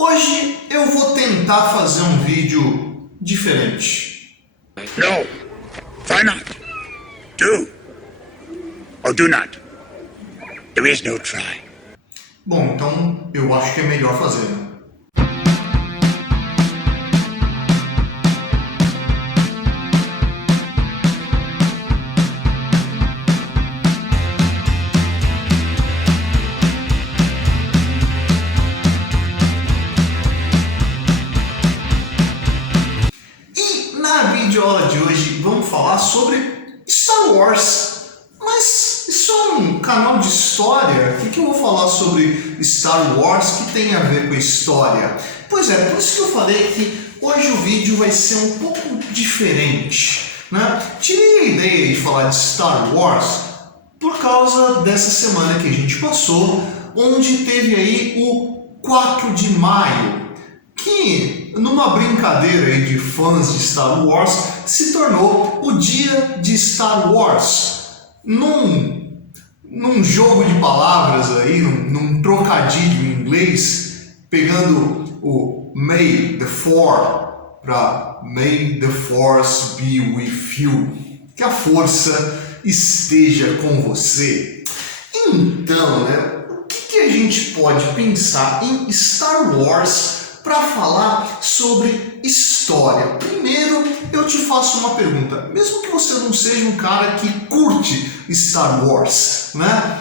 Hoje eu vou tentar fazer um vídeo diferente. No, try not. Do or do not. There is no try. Bom, então eu acho que é melhor fazer, né? Na videoaula de hoje vamos falar sobre Star Wars. Mas isso é um canal de história? O que eu vou falar sobre Star Wars que tem a ver com história? Pois é, por isso que eu falei que hoje o vídeo vai ser um pouco diferente, né? Tirei a ideia de falar de Star Wars por causa dessa semana que a gente passou, onde teve aí o 4 de maio, que numa brincadeira aí de fãs de Star Wars se tornou o dia de Star Wars. Num jogo de palavras aí, num trocadilho em inglês, pegando o May the Fourth para May the Force be with you. Que a força esteja com você. Então, né, o que a gente pode pensar em Star Wars para falar sobre história? Primeiro, eu te faço uma pergunta. Mesmo que você não seja um cara que curte Star Wars, né?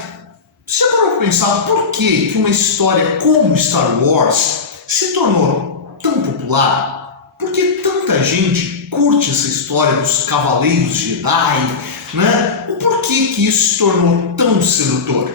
Você já parou para pensar por que uma história como Star Wars se tornou tão popular? Por que tanta gente curte essa história dos Cavaleiros Jedi, né? O porquê que isso se tornou tão sedutor?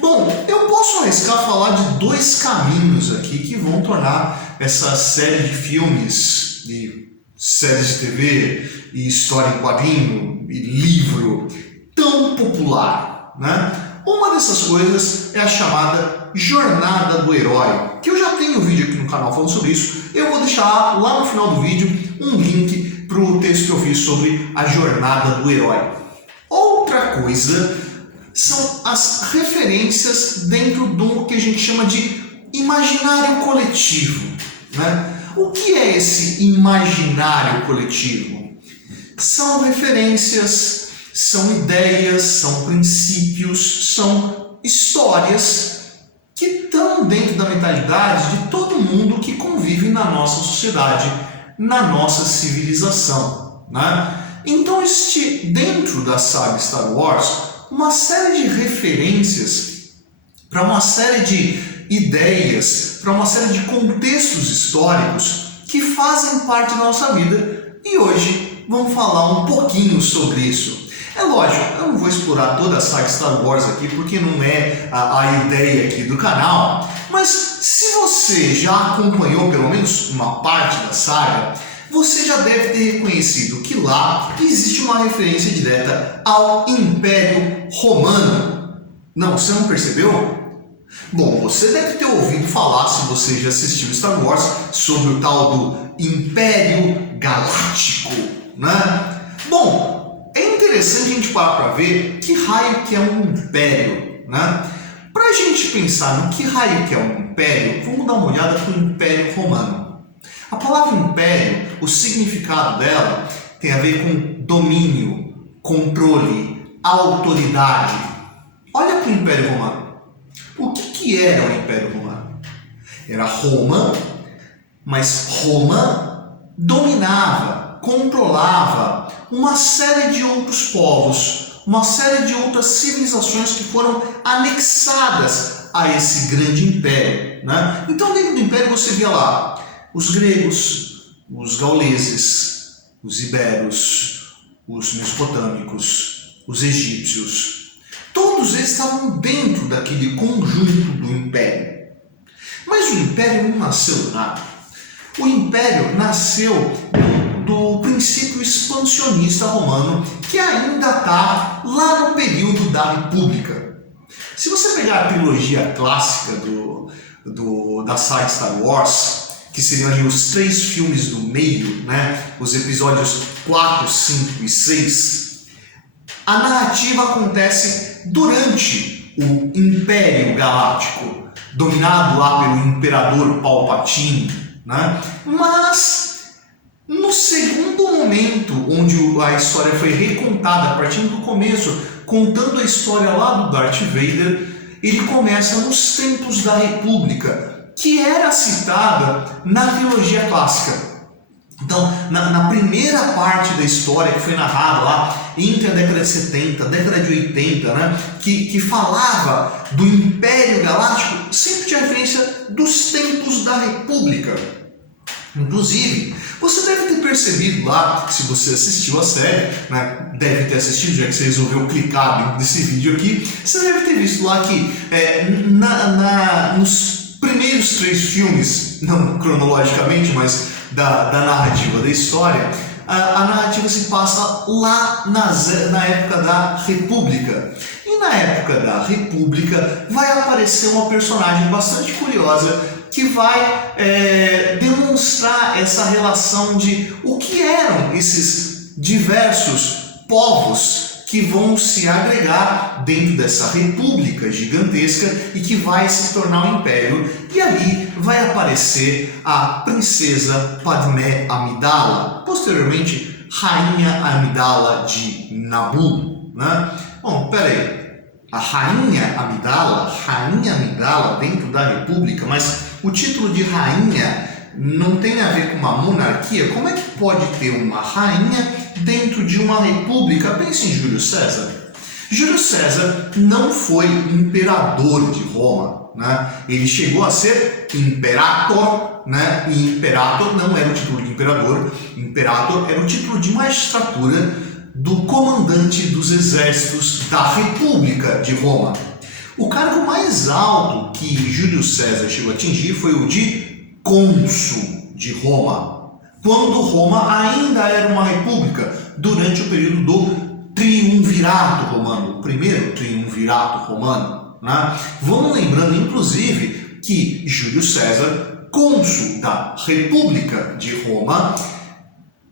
Bom, eu posso arriscar falar de dois caminhos aqui que vão tornar essa série de filmes, e séries de TV, e história em quadrinho, e livro, tão popular, né? Uma dessas coisas é a chamada Jornada do Herói, que eu já tenho um vídeo aqui no canal falando sobre isso. Eu vou deixar lá no final do vídeo um link para o texto que eu fiz sobre a Jornada do Herói. Outra coisa são as referências dentro do que a gente chama de imaginário coletivo, né? O que é esse imaginário coletivo? São referências, são ideias, são princípios, são histórias que estão dentro da mentalidade de todo mundo que convive na nossa sociedade, na nossa civilização, né? Então existe dentro da saga Star Wars uma série de referências para uma série de ideias, para uma série de contextos históricos que fazem parte da nossa vida, e hoje vamos falar um pouquinho sobre isso. É lógico, eu não vou explorar toda a saga Star Wars aqui porque não é a ideia aqui do canal, mas se você já acompanhou pelo menos uma parte da saga, você já deve ter reconhecido que lá existe uma referência direta ao Império Romano. Não, você não percebeu? Bom, você deve ter ouvido falar, se você já assistiu Star Wars, sobre o tal do Império Galáctico, né? Bom, é interessante a gente parar para ver que raio que é um império, né? Para a gente pensar no que raio que é um império, vamos dar uma olhada para o Império Romano. A palavra império, o significado dela tem a ver com domínio, controle, autoridade. Olha para o Império Romano. O que era o Império Romano? Era Roma, mas Roma dominava, controlava uma série de outros povos, uma série de outras civilizações que foram anexadas a esse grande império, né? Então dentro do império você via lá os gregos, os gauleses, os iberos, os mesopotâmicos, os egípcios. Todos eles estavam dentro daquele conjunto do império. Mas o império não nasceu do nada. O império nasceu do princípio expansionista romano, que ainda está lá no período da República. Se você pegar a trilogia clássica da saga Star Wars, que seriam ali os 3 filmes do meio, né? Os episódios 4, 5 e 6, a narrativa acontece durante o Império Galáctico, dominado lá pelo Imperador Palpatine, né? Mas no segundo momento, onde a história foi recontada, partindo do começo, contando a história lá do Darth Vader, ele começa nos tempos da República, que era citada na trilogia clássica. Então, na primeira parte da história que foi narrada lá, entre a década de 70, a década de 80, né, que falava do Império Galáctico, sempre tinha referência dos tempos da República. Inclusive, você deve ter percebido lá, se você assistiu a série, né, deve ter assistido, já que você resolveu clicar dentro desse vídeo aqui, você deve ter visto lá que nos primeiros 3 filmes, não cronologicamente, mas da narrativa da história, a narrativa se passa lá na época da República. E na época da República vai aparecer uma personagem bastante curiosa que vai demonstrar essa relação de o que eram esses diversos povos que vão se agregar dentro dessa república gigantesca e que vai se tornar um império. E ali vai aparecer a princesa Padmé Amidala, posteriormente Rainha Amidala de Naboo, né? Bom, peraí. A Rainha Amidala dentro da República, mas o título de rainha não tem a ver com uma monarquia? Como é que pode ter uma rainha dentro de uma república? Pense em Júlio César. Júlio César não foi imperador de Roma, né? Ele chegou a ser imperator, né? E imperator não era o título de imperador, imperator era o título de magistratura do comandante dos exércitos da República de Roma. O cargo mais alto que Júlio César chegou a atingir foi o de cônsul de Roma, quando Roma ainda era uma república, durante o período do triunvirato romano, o primeiro triunvirato romano, né? Vamos lembrando, inclusive, que Júlio César, cônsul da República de Roma,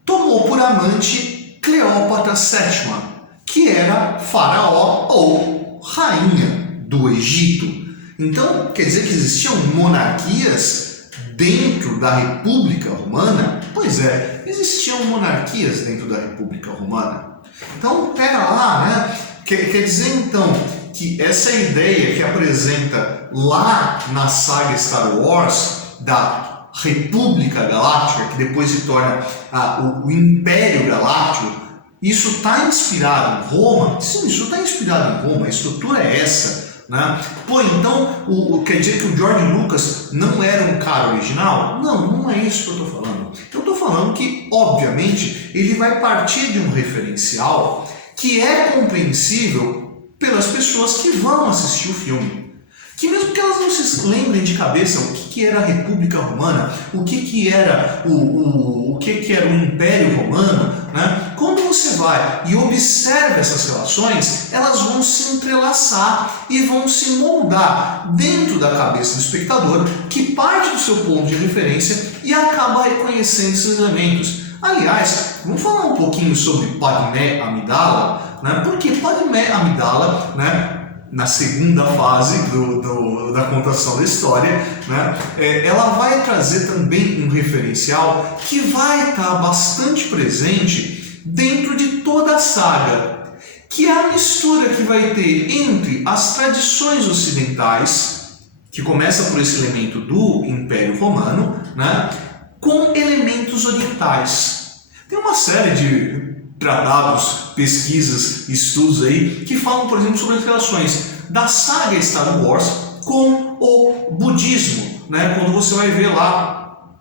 tomou por amante Cleópatra VII, que era faraó ou rainha do Egito. Então, quer dizer que existiam monarquias dentro da República Romana? Pois é, existiam monarquias dentro da República Romana. Então, pega lá, né? Quer dizer, então, que essa ideia que apresenta lá na saga Star Wars da República Galáctica, que depois se torna o Império Galáctico, isso está inspirado em Roma? Sim, isso está inspirado em Roma, a estrutura é essa, né? Pô, então quer dizer que o George Lucas não era um cara original? Não, não é isso que eu estou falando. Eu estou falando que, obviamente, ele vai partir de um referencial que é compreensível pelas pessoas que vão assistir o filme. Que mesmo que elas não se lembrem de cabeça o que era a República Romana, o que era o Império Romano, né? Quando você vai e observa essas relações, elas vão se entrelaçar e vão se moldar dentro da cabeça do espectador, que parte do seu ponto de referência e acaba reconhecendo esses elementos. Aliás, vamos falar um pouquinho sobre Padmé Amidala, né? Porque Padmé Amidala, né, na segunda fase da contação da história, né, ela vai trazer também um referencial que vai estar bastante presente dentro de toda a saga, que é a mistura que vai ter entre as tradições ocidentais, que começa por esse elemento do Império Romano, né, com elementos orientais. Tem uma série de tratados, pesquisas, estudos aí que falam, por exemplo, sobre as relações da saga Star Wars com o budismo, né? Quando você vai ver lá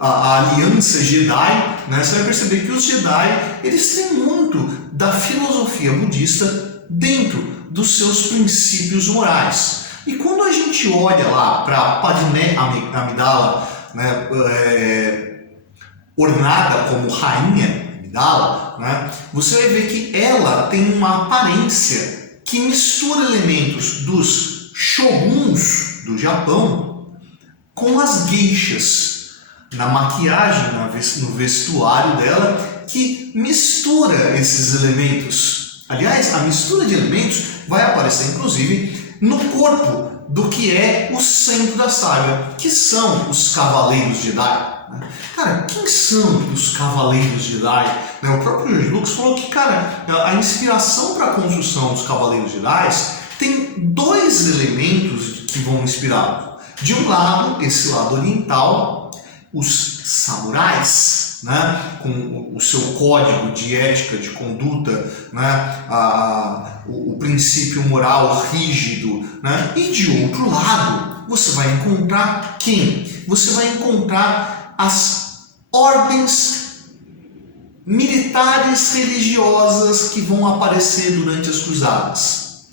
a aliança Jedi, né? Você vai perceber que os Jedi, eles têm muito da filosofia budista dentro dos seus princípios morais. E quando a gente olha lá para Padmé Amidala, né, ornada como rainha Amidala, né, você vai ver que ela tem uma aparência que mistura elementos dos shoguns do Japão com as geishas, na maquiagem, no vestuário dela, que mistura esses elementos. Aliás, a mistura de elementos vai aparecer inclusive no corpo do que é o centro da saga, que são os Cavaleiros Jedi. Cara, quem são os Cavaleiros Jedi? O próprio George Lucas falou que, cara, a inspiração para a construção dos Cavaleiros Jedi tem dois elementos que vão inspirá-lo. De um lado, esse lado oriental, os samurais, com o seu código de ética, de conduta, o princípio moral rígido, e de outro lado, você vai encontrar quem? Você vai encontrar as ordens militares religiosas que vão aparecer durante as cruzadas.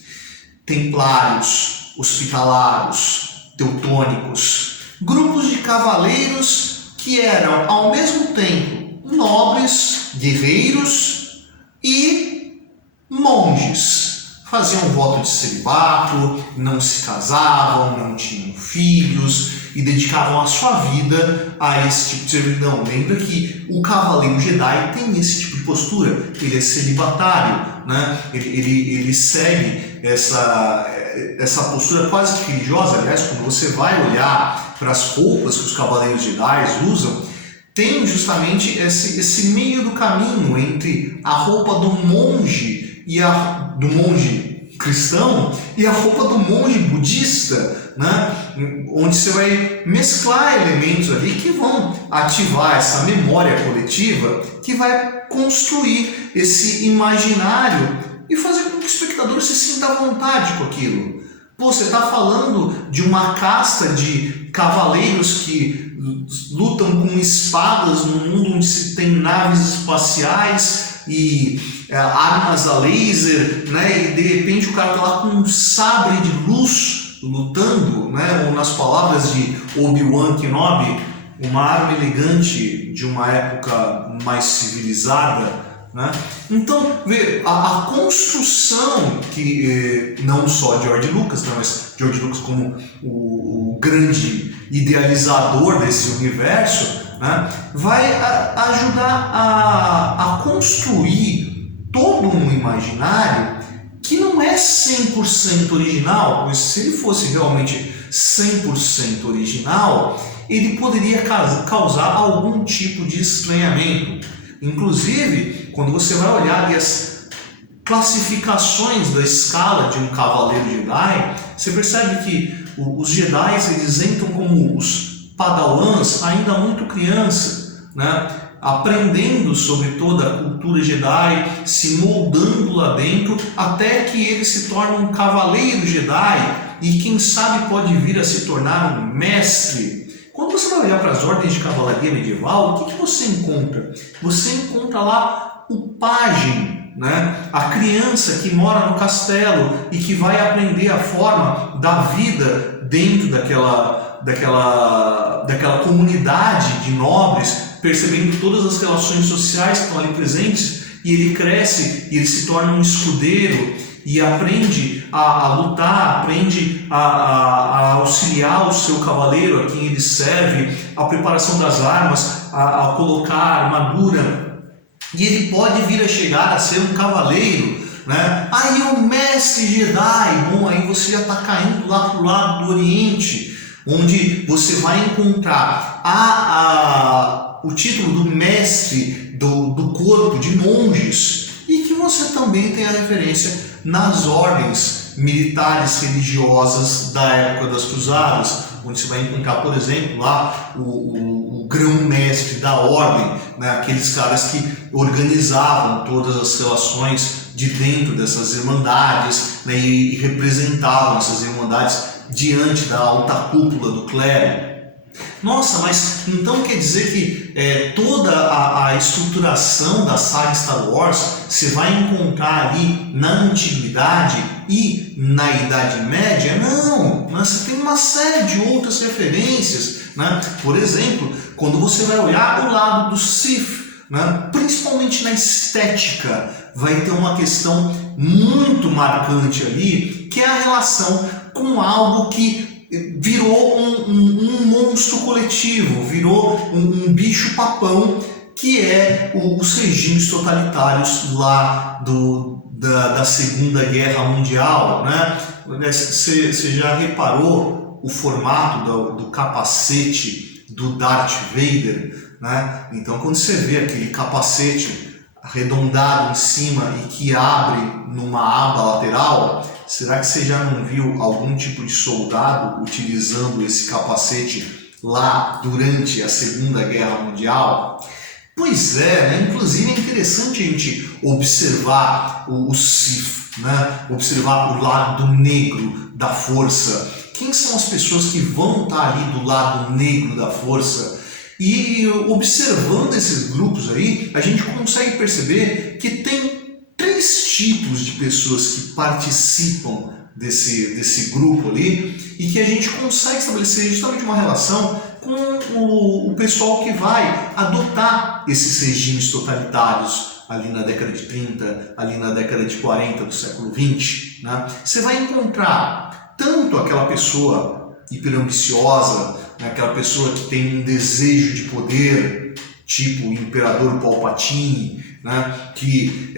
Templários, hospitalários, teutônicos, grupos de cavaleiros que eram ao mesmo tempo nobres, guerreiros e monges. Faziam voto de celibato, não se casavam, não tinham filhos e dedicavam a sua vida a esse tipo de servidão. Lembra que o Cavaleiro Jedi tem esse tipo de postura, ele é celibatário, ele segue essa postura quase que religiosa. Aliás, quando você vai olhar para as roupas que os Cavaleiros Jedi usam, tem justamente esse meio do caminho entre a roupa do monge do monge cristão e a roupa do monge budista, onde você vai mesclar elementos ali que vão ativar essa memória coletiva, que vai construir esse imaginário e fazer com que o espectador se sinta à vontade com aquilo. Você está falando de uma casta de cavaleiros que lutam com espadas num mundo onde se tem naves espaciais e armas a laser, e de repente o cara está lá com um sabre de luz lutando, ou nas palavras de Obi-Wan Kenobi, uma arma elegante de uma época mais civilizada. Então, a construção que não só George Lucas, mas George Lucas como o grande idealizador desse universo, vai ajudar a construir todo um imaginário que não é 100% original, pois se ele fosse realmente 100% original, ele poderia causar algum tipo de estranhamento. Inclusive, quando você vai olhar ali as classificações da escala de um Cavaleiro Jedi, você percebe que os Jedi eles entram como os Padawans ainda muito criança, aprendendo sobre toda a cultura Jedi, se moldando lá dentro, até que ele se torna um Cavaleiro Jedi e quem sabe pode vir a se tornar um mestre. Quando você vai olhar para as ordens de cavalaria medieval, o que você encontra? Você encontra lá o pajem, a criança que mora no castelo e que vai aprender a forma da vida dentro daquela comunidade de nobres, percebendo todas as relações sociais que estão ali presentes, e ele cresce e ele se torna um escudeiro e aprende a lutar, aprende a auxiliar o seu cavaleiro, a quem ele serve, a preparação das armas, a colocar a armadura, e ele pode vir a chegar a ser um cavaleiro, Aí o mestre Jedi, aí você já está caindo lá para o lado do Oriente, onde você vai encontrar o título do mestre do corpo de monges, e que você também tem a referência nas ordens militares religiosas da época das cruzadas, onde você vai encontrar, por exemplo, lá o grão-mestre da ordem, aqueles caras que organizavam todas as relações de dentro dessas irmandades, e representavam essas irmandades diante da alta cúpula do clero. Nossa, mas então quer dizer que toda a estruturação da saga Star Wars você vai encontrar ali na Antiguidade e na Idade Média? Não, você tem uma série de outras referências, Por exemplo, quando você vai olhar o lado do Sith, principalmente na estética, vai ter uma questão muito marcante ali, que é a relação com algo que virou um monstro coletivo, virou um bicho papão, que é os regimes totalitários lá da Segunda Guerra Mundial, né? Você já reparou o formato do capacete do Darth Vader, né? Então, quando você vê aquele capacete arredondado em cima e que abre numa aba lateral, será que você já não viu algum tipo de soldado utilizando esse capacete lá durante a Segunda Guerra Mundial? Pois é, né? Inclusive é interessante a gente observar o Sith, né? Observar o lado negro da força. Quem são as pessoas que vão estar ali do lado negro da força? E observando esses grupos aí, a gente consegue perceber que tem 3 tipos de pessoas que participam desse grupo ali e que a gente consegue estabelecer justamente uma relação com o pessoal que vai adotar esses regimes totalitários ali na década de 30, ali na década de 40 do século 20, né? Você vai encontrar tanto aquela pessoa hiperambiciosa, né? Aquela pessoa que tem um desejo de poder, tipo o Imperador Palpatine, né? Que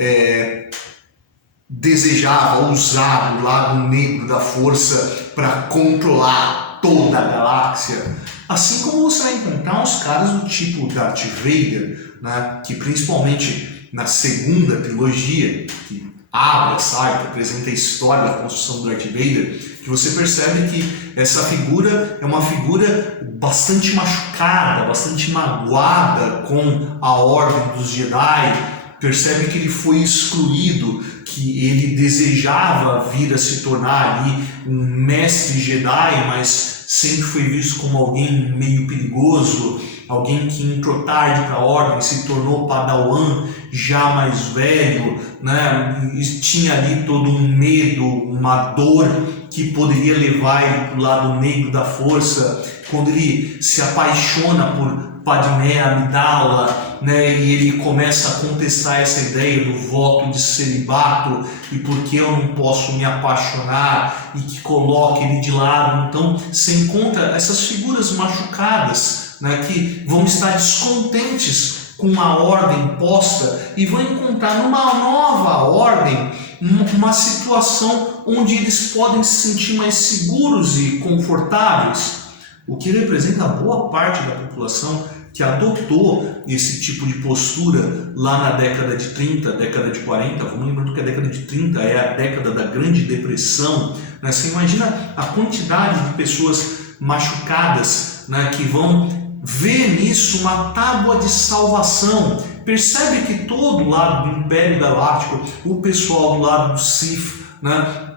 desejava usar o lado negro da força para controlar toda a galáxia. Assim como você vai encontrar uns caras do tipo Darth Vader, né, que principalmente na segunda trilogia, que abre a saga, que apresenta a história da construção do Darth Vader, que você percebe que essa figura é uma figura bastante machucada, bastante magoada com a Ordem dos Jedi. Percebe que ele foi excluído, que ele desejava vir a se tornar ali um mestre Jedi, mas sempre foi visto como alguém meio perigoso, alguém que entrou tarde para a ordem, se tornou padawan já mais velho, né? E tinha ali todo um medo, uma dor que poderia levar ele para o lado negro da força. Quando ele se apaixona por Padmé Amidala, né, e ele começa a contestar essa ideia do voto de celibato e por que eu não posso me apaixonar, e que coloca ele de lado. Então você encontra essas figuras machucadas, né, que vão estar descontentes com a ordem posta e vão encontrar numa nova ordem uma situação onde eles podem se sentir mais seguros e confortáveis, o que representa boa parte da população que adotou esse tipo de postura lá na década de 30, década de 40. Vamos lembrando que a década de 30 é a década da Grande Depressão, né? Você imagina a quantidade de pessoas machucadas, né, que vão ver nisso uma tábua de salvação. Percebe que todo lado do Império Galáctico, o pessoal do lado do Sith, né,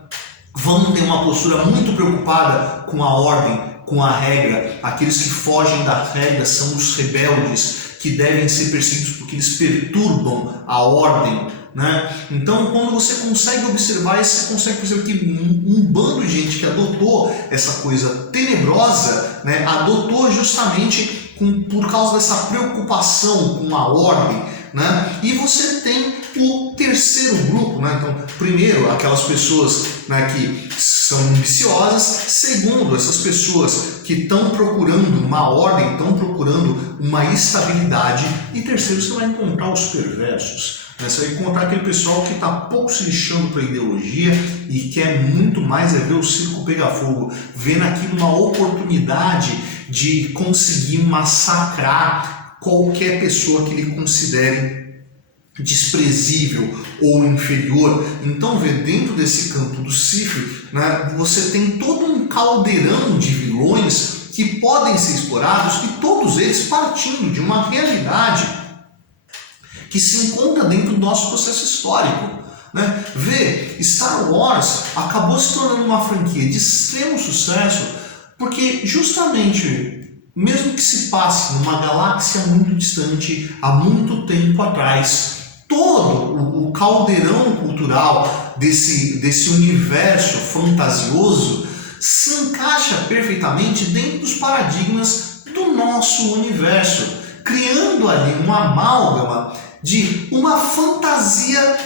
vão ter uma postura muito preocupada com a ordem, com a regra. Aqueles que fogem da regra são os rebeldes, que devem ser perseguidos porque eles perturbam a ordem, né? Então, quando você consegue observar isso, você consegue perceber que um bando de gente que adotou essa coisa tenebrosa, né, adotou justamente por causa dessa preocupação com a ordem, né? E você tem o terceiro grupo, né? Então, primeiro, aquelas pessoas, né, que são ambiciosas. Segundo, essas pessoas que estão procurando uma ordem, estão procurando uma estabilidade. E terceiro, você vai encontrar os perversos, né? Você vai encontrar aquele pessoal que está pouco se lixando para a ideologia e quer muito mais ver o circo pegar fogo, vê naquilo uma oportunidade de conseguir massacrar qualquer pessoa que ele considere desprezível ou inferior. Então, dentro desse campo do Sith, né, você tem todo um caldeirão de vilões que podem ser explorados, e todos eles partindo de uma realidade que se encontra dentro do nosso processo histórico, né? Star Wars acabou se tornando uma franquia de extremo sucesso porque justamente, mesmo que se passe numa galáxia muito distante, há muito tempo atrás, todo o caldeirão cultural desse universo fantasioso se encaixa perfeitamente dentro dos paradigmas do nosso universo, criando ali uma amálgama de uma fantasia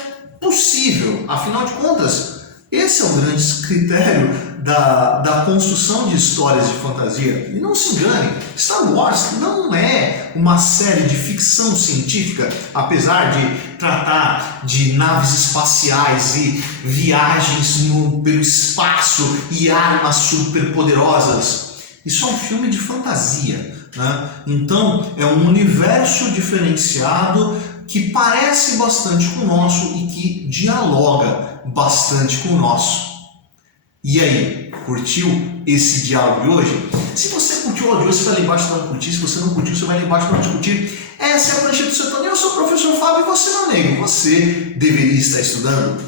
possível. Afinal de contas, esse é o grande critério da construção de histórias de fantasia. E não se engane, Star Wars não é uma série de ficção científica, apesar de tratar de naves espaciais e viagens pelo espaço e armas superpoderosas. Isso é um filme de fantasia, né? Então é um universo diferenciado que parece bastante com o nosso e que dialoga bastante com o nosso. E aí, curtiu esse diálogo de hoje? Se você curtiu o áudio de hoje, você vai lá embaixo e dá um curtir. Se você não curtiu, você vai lá embaixo e dá um descurtir. Essa é a Prancheta do Sertão. Eu sou o professor Fábio e você, meu nego, você deveria estar estudando